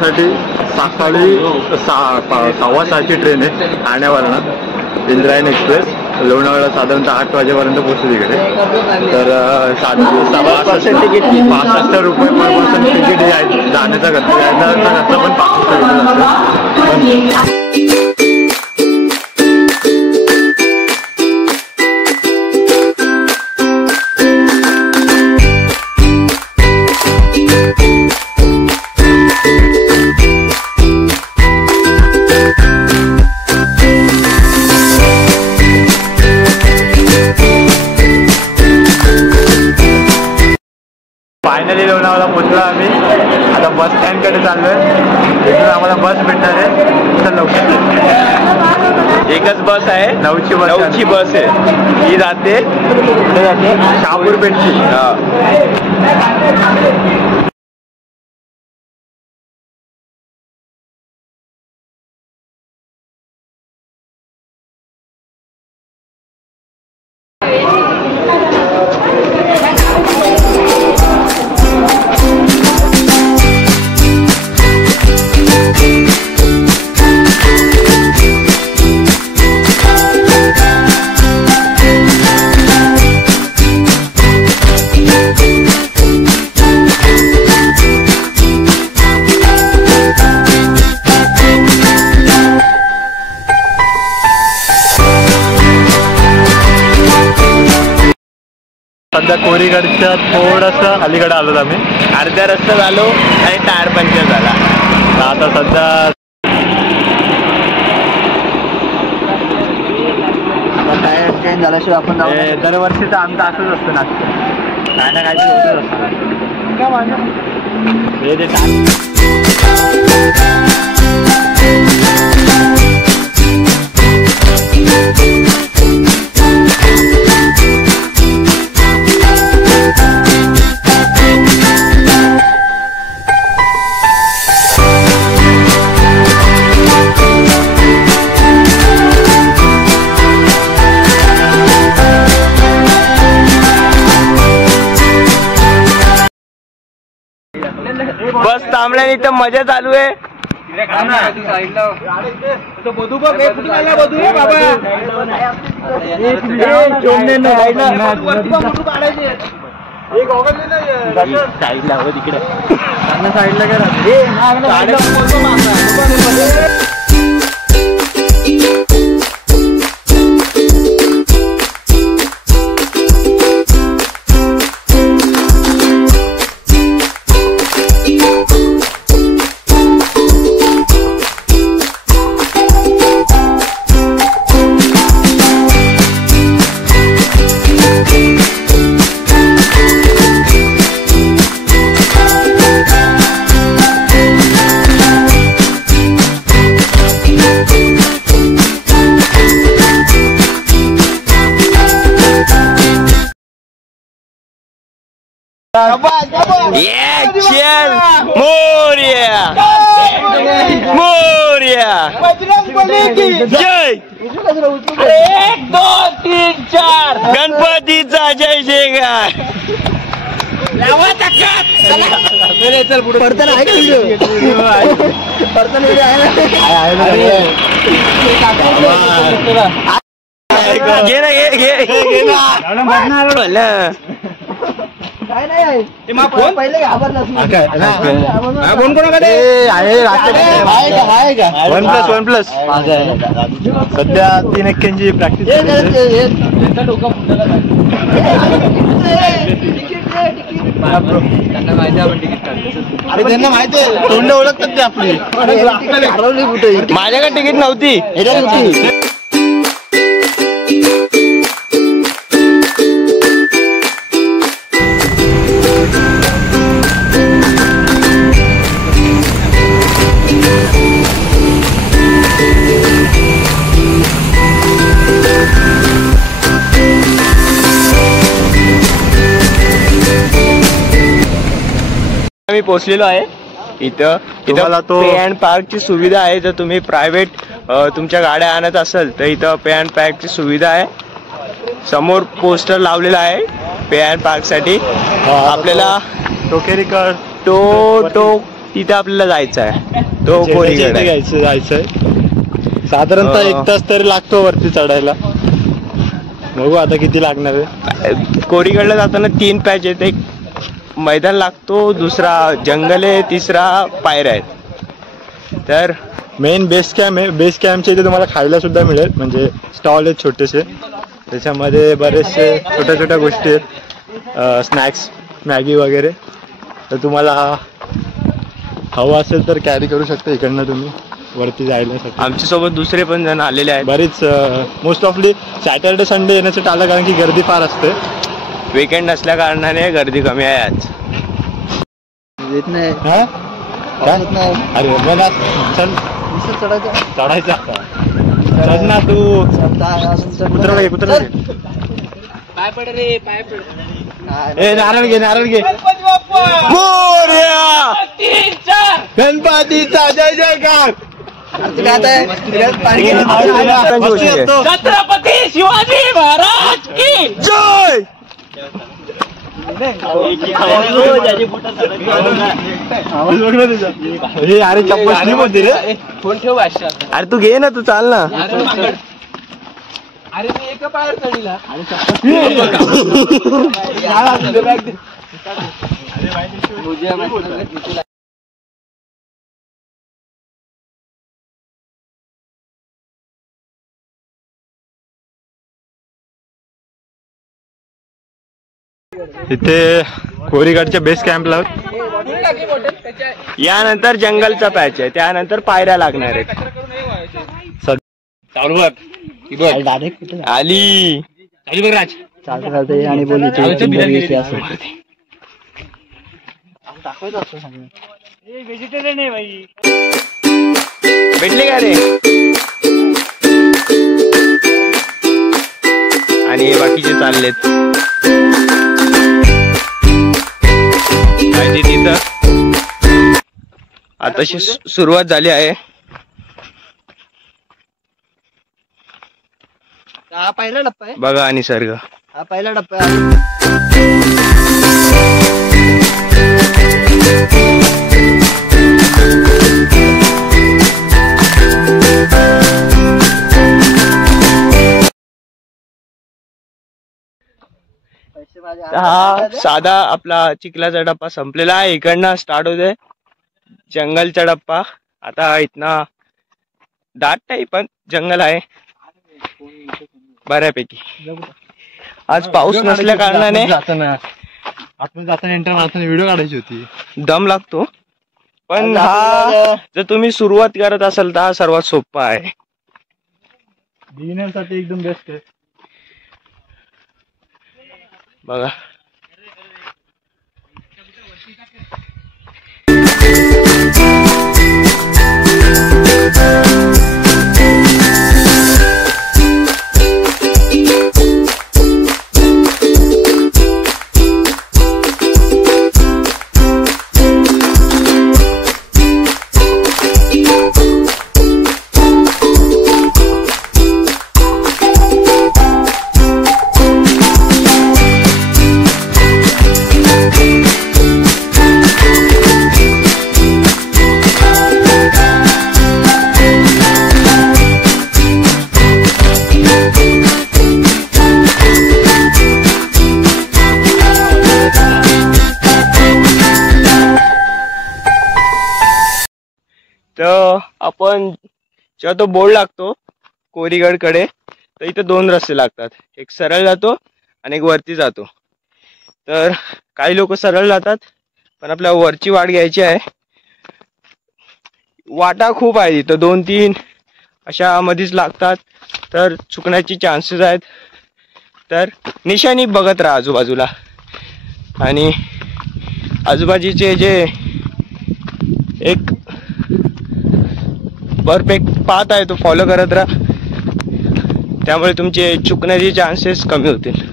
आपल्यासाठी सकाळी 6:15ची ट्रेन आहे ठाण्यावरनं इंद्रायणी एक्सप्रेस. लोणावळा साधारणतः 8 वाजेपर्यंत पोहोचू तिकडे. तर 65 रुपये पर पर्सन तिकीट आहे. जाण्याचा खर्च यायचा खर्च पण 65 रुपये असतो. फायनली लोणावळा पोहोचलो आम्ही. आता बस स्टँडकडे चाललोय. तिथून आम्हाला बस भेटणार आहे. तर लवकर एकच बस आहे. 9ची बस आहे. ही जाते शहापूर पेठची. सध्या कोरीगडच्या थोडंसं अलीकडे आलो आम्ही. अर्ध्या रस्त्यात आलो आणि टायर पंक्चर झाला. आता सध्या टायर चेंज झाल्याशिवाय आपण दरवर्षीचं आमचं असंच असतं नागपूर. काय ना काहीतरी होतच बस थांबल्याने इथं मजा चालू आहे. जय 1 2 3 4 गणपतीचा जय जयकार. चल पुढे पडताना आहे का व्हिडिओ? पडताना व्हिडिओ आहे ना. घे ना काय नाही आहे. पहिले घाबरलास फोन कोणा OnePlus सध्या 381 प्रॅक्टिस. त्यांना माहिती आहे. तोंड ओळखतात ते आपली. माझ्याकडे तिकीट नव्हती. आम्ही पोहोचलेलो आहे. इथं तुम्हाला तो पे अँड पार्कची सुविधा आहे. जर तुम्ही प्रायव्हेट तुमच्या गाड्या आणत असाल तर इथं पे अँड पार्कची सुविधा आहे. समोर पोस्टर लावलेला आहे पे अँड पार्क साठी. आपल्याला तिथे आपल्याला जायचं आहे. तो कोरीगड जायचंय. साधारणतः 1 तास तरी लागतो वरती चढायला. बघू आता किती लागणार आहे. कोरीगडला जाताना 3 पॅच आहेत. एक मैदान लागतो, दुसरा जंगल आहे, तिसरा पायऱ्या आहेत. तर मेन बेस कॅम्प आहे. बेस कॅम्पच्या इथे तुम्हाला खायला सुद्धा मिळेल, म्हणजे स्टॉल आहेत छोटेसे, त्याच्यामध्ये बरेचसे छोट्या छोट्या गोष्टी आहेत, स्नॅक्स, मॅगी वगैरे. तर तुम्हाला हवं असेल तर कॅरी करू शकता इकडनं तुम्ही वरती जायला. आमच्यासोबत दुसरे पण जण आलेले आहेत. बरीच मोस्ट ऑफली सॅटर्डे संडे येण्याचं टाळलं, कारण की गर्दी फार असते. वीकेंड नसल्या कारणाने गर्दी कमी आहे आज. येत नाही. अरे बघा, चल चढायचा चढ ना तू. कुत्रा कुत्रा पाय पड रे, पाय पड. ए नारळ घे, नारळ घे. मोरया गणपतीचा जय जयकार. छत्रपती शिवाजी महाराज की जय. अरे चप्पल होती रे. फोन ठेव. अरे तू घे ना, तू चाल ना. अरे मी एका पायावर चढला. इथे कोरीगडच्या बेस कॅम्पला यानंतर जंगलचा पॅच आहे, त्यानंतर पायऱ्या लागणार आहेत. आली चालते आणि भेटले का रे. आणि बाकीचे चाललेत तिथं. आताशी सुरुवात झाली आहे. हा पहिला टप्पा आहे बघा. आणि निसर्ग. हा पहिला टप्पा. हा साधा आपला चिखलाचा टप्पा संपलेला आहे. इकडनं स्टार्ट होते जंगलचा टप्पा. आता इथना दाट नाही पण जंगल आहे बऱ्यापैकी. आज पाऊस नसल्या कारणाने आपण जाताना एंटर मारताना व्हिडिओ काढायची होती. दम लागतो, पण हा जर तुम्ही सुरुवात करत असाल तर हा सर्वात सोपा आहे. बिगिनरसाठी एकदम बेस्ट आहे. बघा तर आपण जेव्हा तो बोर्ड लागतो कोरीगड कडे, तर इथे 2 रस्ते लागतात. एक सरळ जातो आणि एक वरती जातो. तर काही लोक सरळ जातात, पण आपल्याला वरची वाट घ्यायची आहे. वाटा खूप आहे इथं, 2-3 अशा मध्येच लागतात, तर चुकण्याची चान्सेस आहेत. तर निशाणी बघत राहा आजूबाजूला, आणि आजूबाजूचे जे एक परफेक्ट पाथ आहे तो फॉलो करत राहा, त्यामुळे तुमचे चुकण्याचे चान्सेस कमी होतील.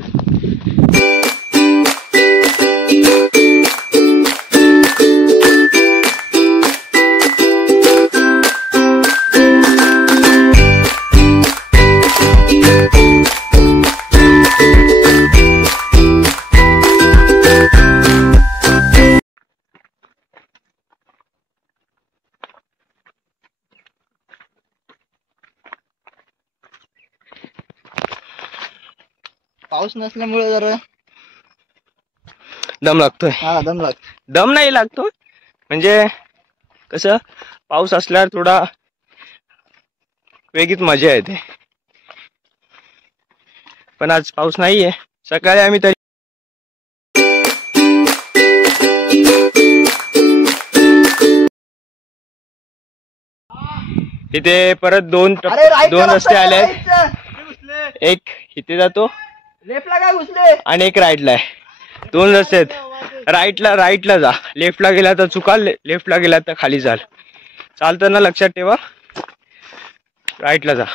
पाऊस नसल्यामुळे जरा दम लागतोय. हा दम लागतो. दम नाही लागतो म्हणजे कसं पाऊस असल्यावर थोडा वेगळीच मजा येते. पण आज पाऊस नाहीये. सकाळी आम्ही तरी इथे परत दोन रस्ते आले आहेत. एक इथे जातो लेफ्टला काय घुसले आणि एक राईटला आहे. 2 रस्ते आहेत. राईटला जा, लेफ्टला गेला तर चुकाल, लेफ्टला गेला तर खाली जाल. चालताना लक्षात ठेवा राईटला जा.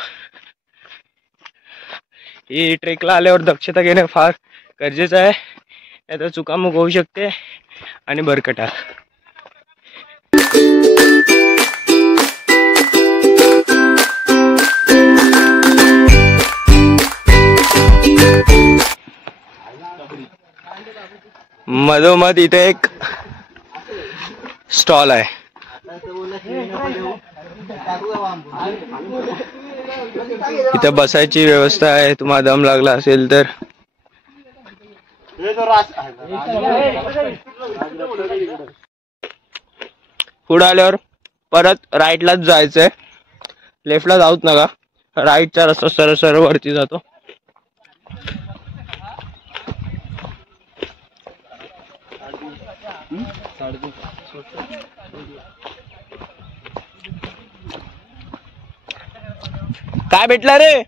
ही ट्रेकला आल्यावर दक्षता घेणं फार गरजेचं आहे. नाहीतर चुकामुक होऊ शकते आणि भरकटा. मधोमध इथे एक स्टॉल आहे. इथे बसायची व्यवस्था आहे. तुम्हाला दम लागला असेल तर. पुढे आल्यावर परत राईटलाच जायचंय, लेफ्टला जाऊच नका. राईटचा रस्ता सरळ सरळ वरती जातो. काय भेटला रे?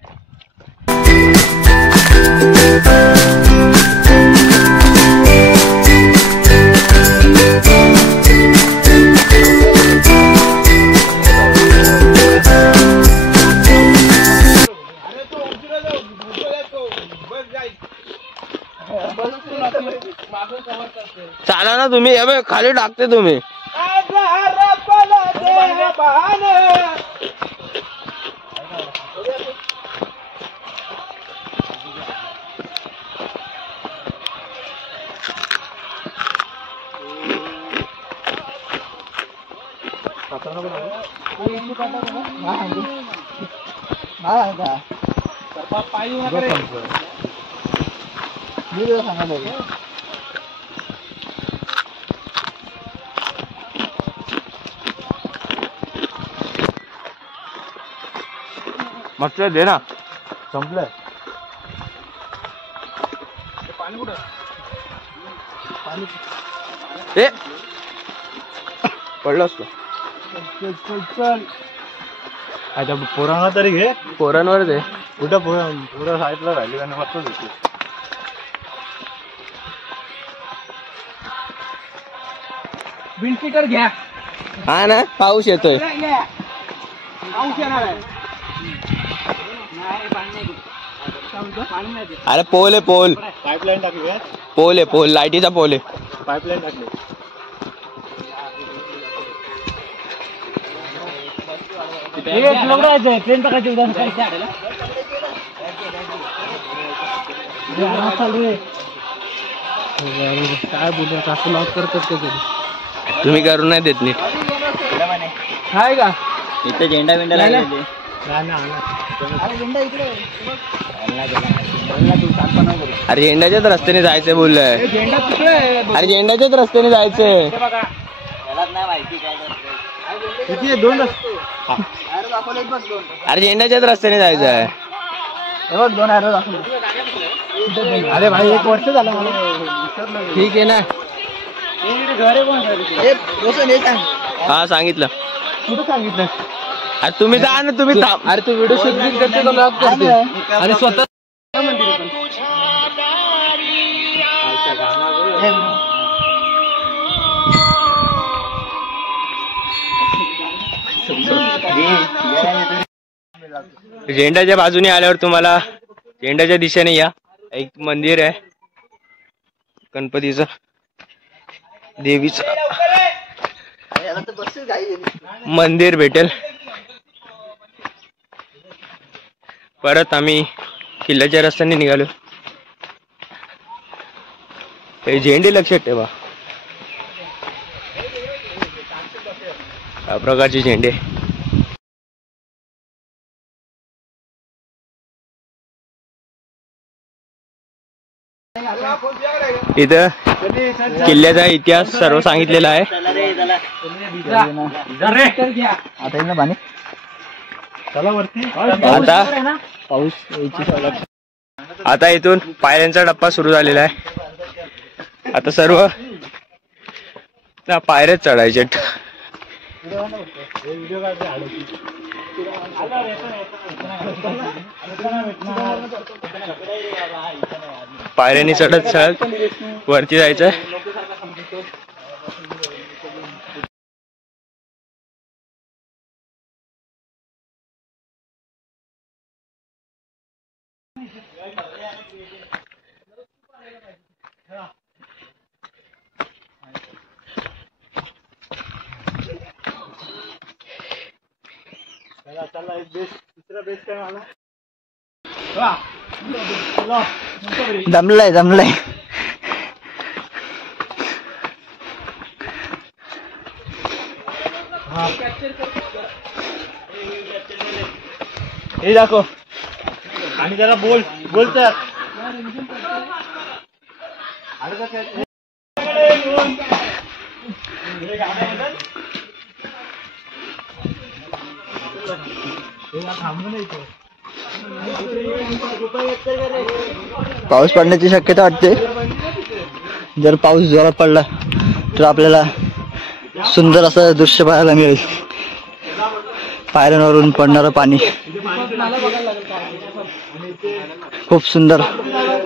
चाला ना तुम्ही, अबे खाली टाकते तुम्ही. मग दे ना, संपलं. पाणी कुठं? ए पडलं असतो. आता पोरांना तरी घे. पोरांवरच आहे. कुठं पुरा साईडला राहिली आणि मस्त दिसते. विंडशीटर घ्या. हा ना, पाऊस येतोय. अरे पोल आहे, पोल. पाईपलाईन टाकली आहे. पोल आहे, पोल, लाईटीचा पोल आहे. पाईपलाईन टाकली. ट्रेन टाकायची उद्या काय बोलत असं लॉक करतात ते. तुम्ही करून नाही देत नीट. हाय का इथे झेंडा बिंडा लागला. अरे झेंड्याच्याच रस्त्याने जायचंय बोललंय. अरे झेंड्याच्याच रस्त्याने जायचंय. किती 2 रस्ते. अरे झेंड्याच्याच रस्त्याने जायचंय. बघ 2 arrow दाखवले. अरे भाई 1 वर्ष झालं मला. ठीक आहे ना. हा सांगितलं. कुठं सांगितलं? अरे तुम्ही जा ना, तुम्ही. अरे तू व्हिडिओ शूट करते तो लॉक करते आणि स्वतः झेंड्याच्या बाजूने आल्यावर तुम्हाला झेंड्याच्या दिशेने या, एक मंदिर आहे गणपतीचं, देवीचं मंदिर भेटेल. परत आम्ही किल्ल्याच्या रस्त्याने निघालो. हे झेंडे लक्षात ठेवा, या प्रकारचे झेंडे. इथं किल्ल्याचा इतिहास सर्व सांगितलेला आहे. आता इथून पायऱ्यांचा टप्पा सुरू झालेला आहे. आता सर्व पायऱ्याच चढायचे. पायऱ्यांनी चढत चढत वरती जायचंय. दमलाय दमलाय. हे दाखव आणि त्याला बोलतात. पाऊस पडण्याची शक्यता वाटते. जर पाऊस जोरात पडला तर आपल्याला सुंदर असं दृश्य पाहायला मिळेल. पायऱ्यांवरून पडणारं पाणी खूप सुंदर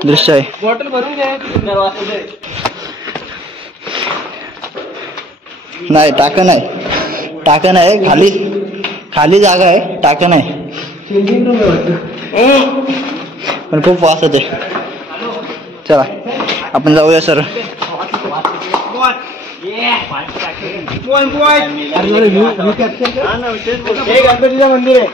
दृश्य आहे. नाही टाका नाही, टाका नाही, खाली खाली जागा आहे, टाका नाही. पण खूप वास येते. चला आपण जाऊया सर. गणपतीचं मंदिर आहे.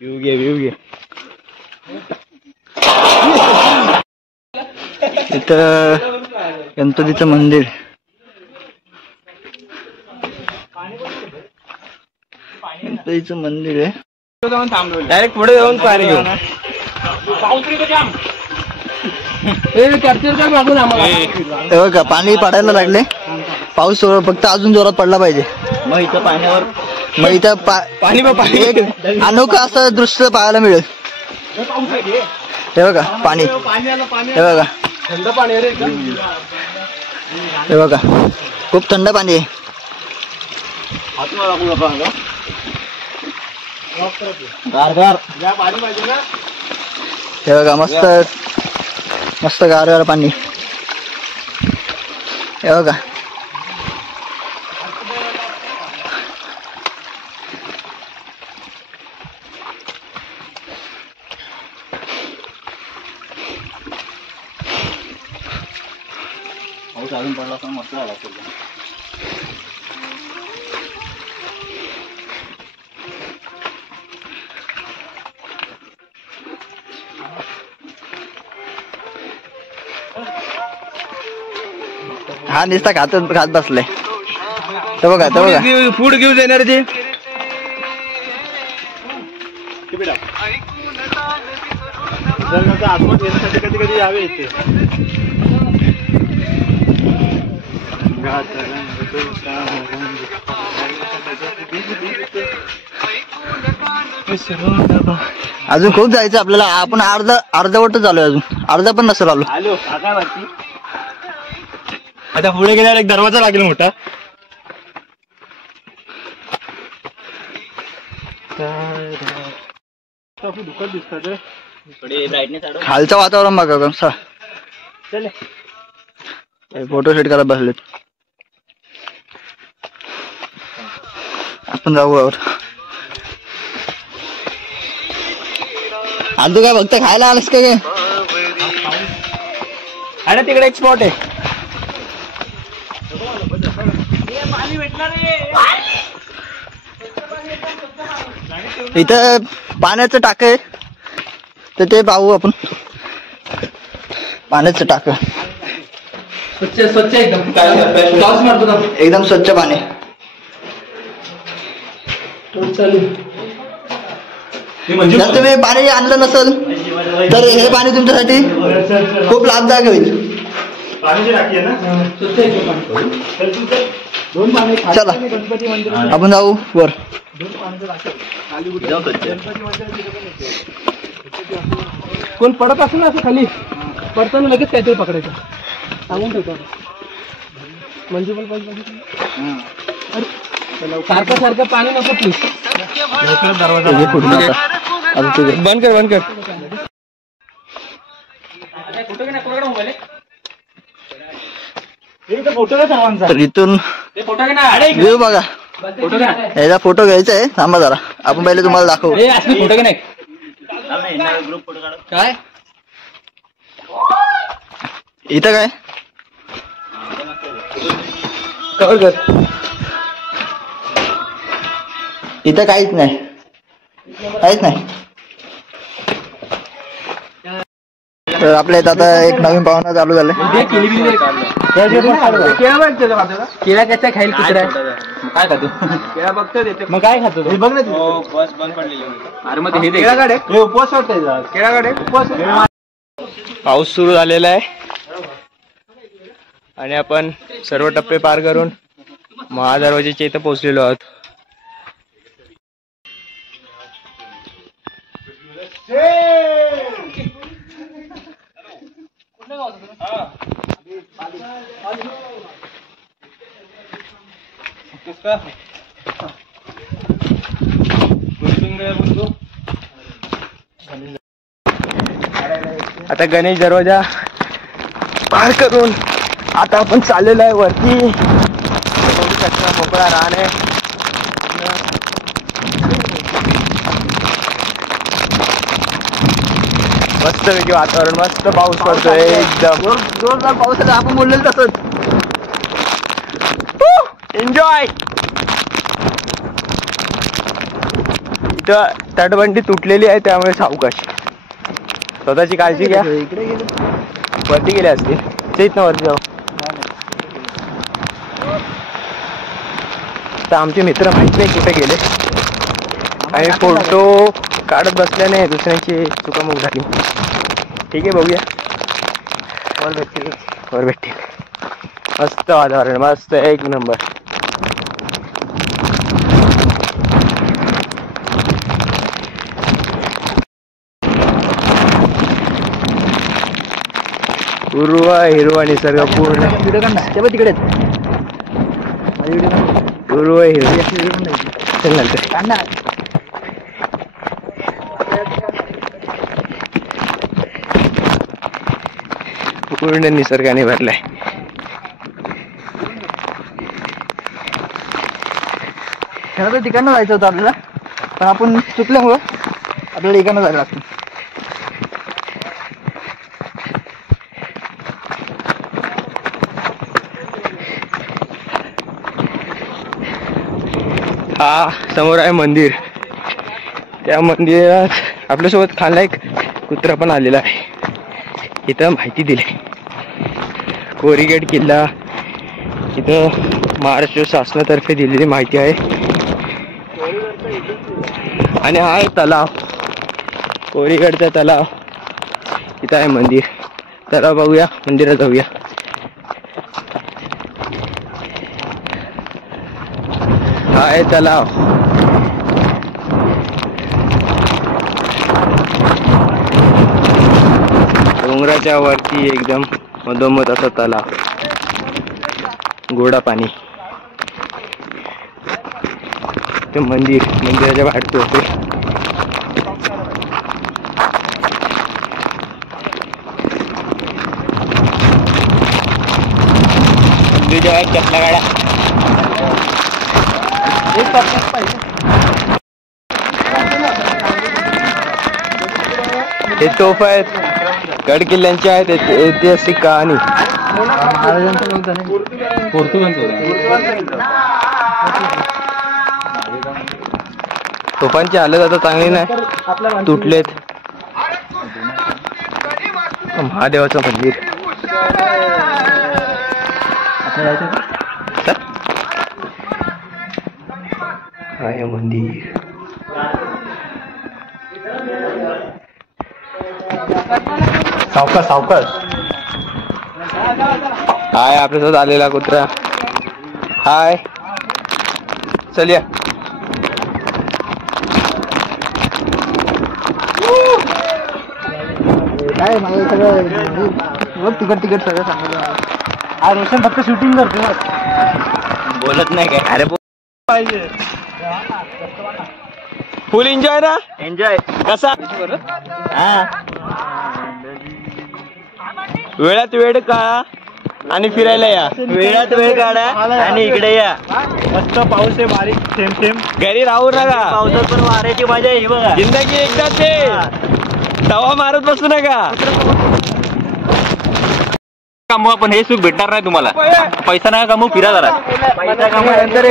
व्ह्यू घे. इथं गणपतीचं मंदिर. गणपतीचं मंदिर आहे. डायरेक्ट पुढे जाऊन पायरी घेऊ. हे बघा पाणी पडायला लागले. पाऊस फक्त अजून जोरात पडला पाहिजे. मग इथं पाण्यावर पाणी एक अनोखं असं दृश्य पाहायला मिळेल. हे बघा पाणी, हे बघा, थंड पाणी. हे बघा खूप थंड पाणी आहे. हे बघा मस्त मस्त गार पाणी. हे बघा पाऊस अजून पडला तर मस्त झाला. हा नुसता खात बसलाय. तर बघा फूड घेऊ देणार ते. कधी कधी यावे इथे. अजून खूप जायचं आपल्याला. आपण अर्धवट चालू आहे. अजून अर्धा पण नसेल आलो. आता पुढे गेल्यावर एक दरवाजा लागेल मोठा. दुकान दिसतात. खालचं वातावरण बघा कसं. फोटो शूट करायला बसलेत. आपण जाऊ वर. आलू काय फक्त खायला आलंस का? अरे तिकडे एक स्पॉट आहे. इथं पाण्याचं टाक आहे तर ते पाहू आपण. पाण्याचं टाक स्वच्छ एकदम टॉस मारतो ना एकदम स्वच्छ पाणी जर तुम्ही पाणी आणलं नसेल तर हे पाणी तुमच्यासाठी खूप लाभदायक होईल. चला आपण जाऊ वर. कोण पडत असेल ना असं खाली पडताना लगेच काहीतरी पकडायचं सांगून ठेवतो म्हणजे सारखं पाणी नको प्लीज. बंद कर तर इथून व्ह्यू बघा. याचा फोटो घ्यायचा आहे. थांबा जरा आपण पहिले तुम्हाला दाखवू. फोटो नाही काय इथं काय कवर कर. इथं काहीच नाही तर आपल्या इथं आता एक नवीन पाहुणा चालू झालं. केळा कसा खाईल कुत्रा काय खातो केळा बघतो मग काय खातो बघ ना बस बंद पडलेली. अरे मग हे केळा काढे उपवास वाटतंय केळा काढे उपवास. पाऊस सुरू झालेला आहे आणि आपण सर्व टप्पे पार करून महादरवाजेच्या इथं पोहोचलेलो आहोत. आता गणेश दरवाजा पार करून आता आपण चाललेलो आहे वरती. मोकळा रान आहे. मस्त वेगळी वातावरण मस्त पाऊस पडतोय एकदम जोरदार पाऊस आहे. आपण बोललेलं तसंच एन्जॉय. इथं तटबंदी तुटलेली आहे त्यामुळे सावकाश स्वतःची काळजी घ्या. इकडे गेलो वरती गेले असतील चैत ना वरती जाऊ. तर आमचे मित्र माहित नाही कुठे गेले आणि फोटो काढत बसल्याने दुसऱ्यांची चुकामुक झाली. ठीक आहे बघूया वर भेटतील. मस्त वातावरण मस्त एक नंबर. हिरवा निसर्ग पूर्ण तिकडे हिरवा चल नंतर पूर्ण निसर्गाने भरलाय. खरं तर तिकडनं जायचं होतं आपल्याला पण आपण चुकल्यामुळं आपल्याला इकडनं जायला लागतं. हा समोर आहे मंदिर. त्या मंदिरात आपल्यासोबत खाल्ला एक कुत्रा पण आलेला आहे. इथं माहिती दिली कोरीगड किल्ला इथं महाराष्ट्र शासनातर्फे दिलेली माहिती आहे. आणि हा आहे तलाव कोरीगडचा तलाव. इथं आहे मंदिर. तलाव बघूया मंदिरात जाऊया. हा आहे तलाव. डोंगराच्या वरती एकदम मधोमध असा तलाव गोडा पाणी. ते मंदिराच्या बाहेर होते. मंदिराच्या चपला गाड्या हे तोफ आहेत गड किल्ल्यांची आहेत. ऐतिहासिक कहाणी तोफांची हालत आता चांगली नाही तुटलेत. महादेवाचं मंदिर काय मंदिर सावकाश हाय आपल्यासोबत आलेला कुत्रा. हाय चल या. काय माझं सगळं तिकट सगळं सांगितलं. हा रोशन फक्त शूटिंग करतो, बोलत नाही काय. अरे पाहिजे फुल एन्जॉय ना. एन्जॉय कसा हा वेळात वेळ काढा आणि फिरायला या. वेळात वेळ काढा आणि इकडे या. मस्त पाऊस आहे बारीक थेंब थेंब. घरी राहू नका. पावसात पण वाऱ्याची मजा आहे बघा. जिंदगी एकदाच आहे. तवा मारत बसू नका. कमवा पण हे सुख भेटणार नाही तुम्हाला. पैसा नाही कमवू, फिरा जरा. पैसा कमवल्यानंतर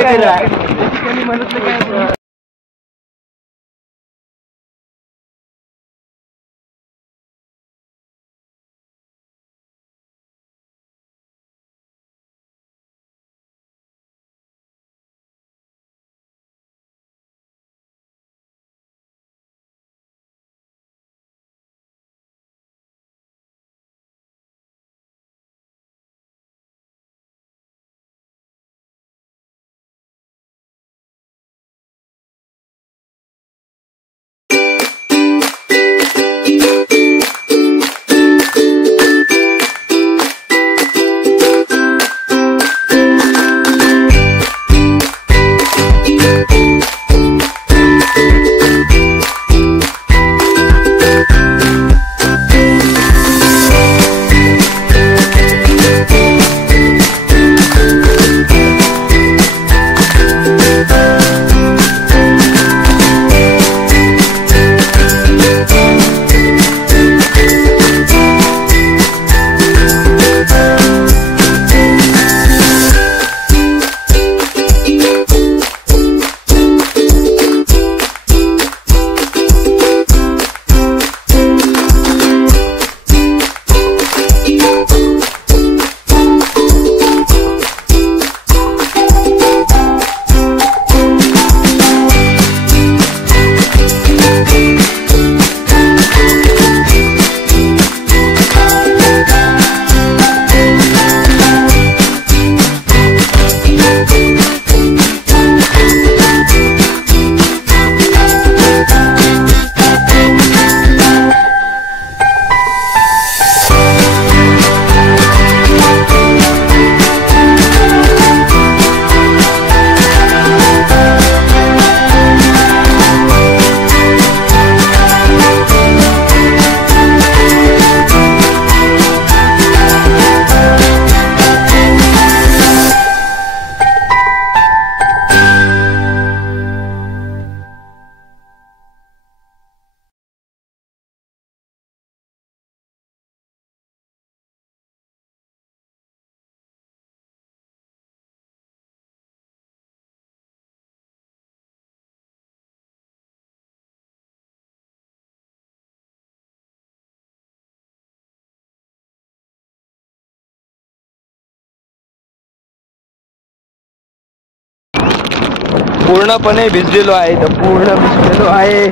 पूर्णपणे भिजलेलो आहे. तर पूर्ण भिजलेलो आहे.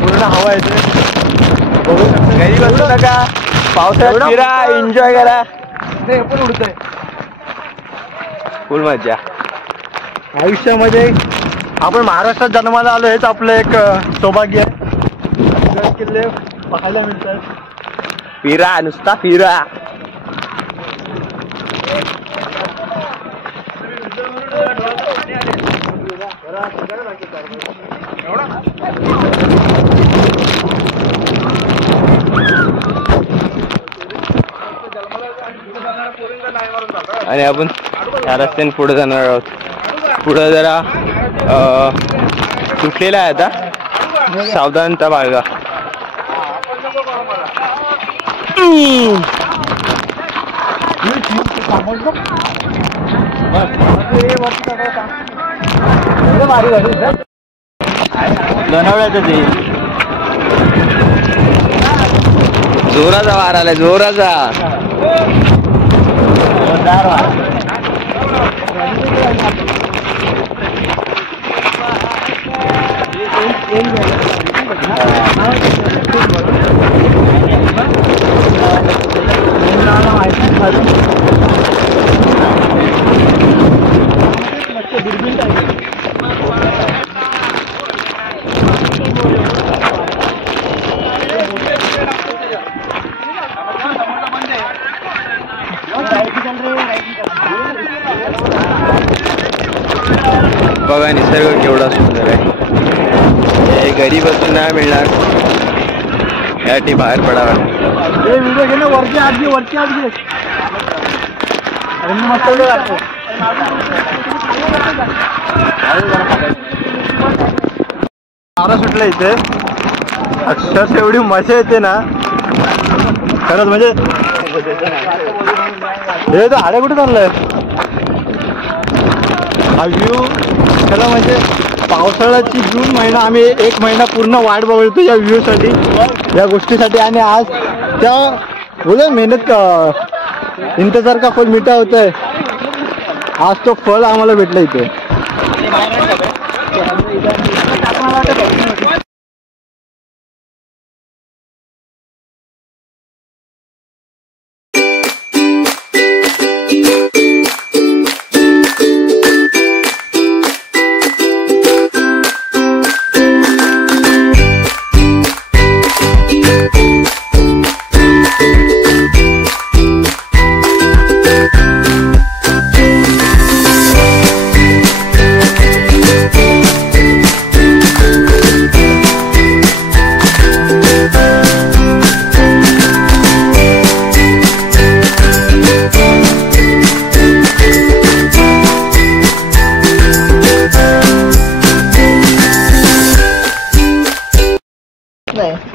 पूर्ण हवा येते. घरी बसू नका. पावसाळ्यात फिरा, एन्जॉय करा. पण उडतोय. फुल मजा. आयुष्यामध्ये आपण महाराष्ट्रात जन्माला आलो हेच आपलं एक सौभाग्य आहे. किल्ले पाहायला मिळतात. फिरा, नुसता फिरा. आणि आपण या रस्त्याने पुढे जाणार आहोत. पुढे जरा सुटलेला आहे आता. सावधानता बाळगा. जोराचा वार आलाय. जोराचा. बघा निसर्ग केवढा सुंदर आहे. हे घरी बसून नाही मिळणार, यासाठी बाहेर पडावं. व्हिडिओ घे ना, वरती आत घे, वरती आत घे. अरे मी मस्त व्हिडिओ काढतो. वारा सुटला इथे, अक्षरशः एवढी मजा येते ना खरंच. म्हणजे हे तर आडे कुठे चाललंय हा व्ह्यू. खरं म्हणजे पावसाळ्याची जून महिना आम्ही 1 महिना पूर्ण वाट बघतो या व्ह्यू साठी, या गोष्टीसाठी. आणि आज त्या बोले मेहनत इंतजार का फळ मिठा होत आहे. आज तो फळ आम्हाला भेटला इथे.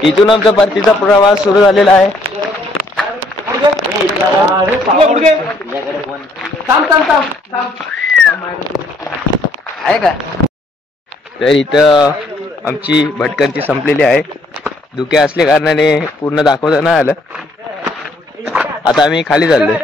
इथून आमचा परतीचा प्रवास सुरू झालेला आहे. तर इथं आमची भटकंती संपलेली आहे. धुके असल्या कारणाने पूर्ण दाखवता नाही आलं. आता आम्ही खाली चाललोय.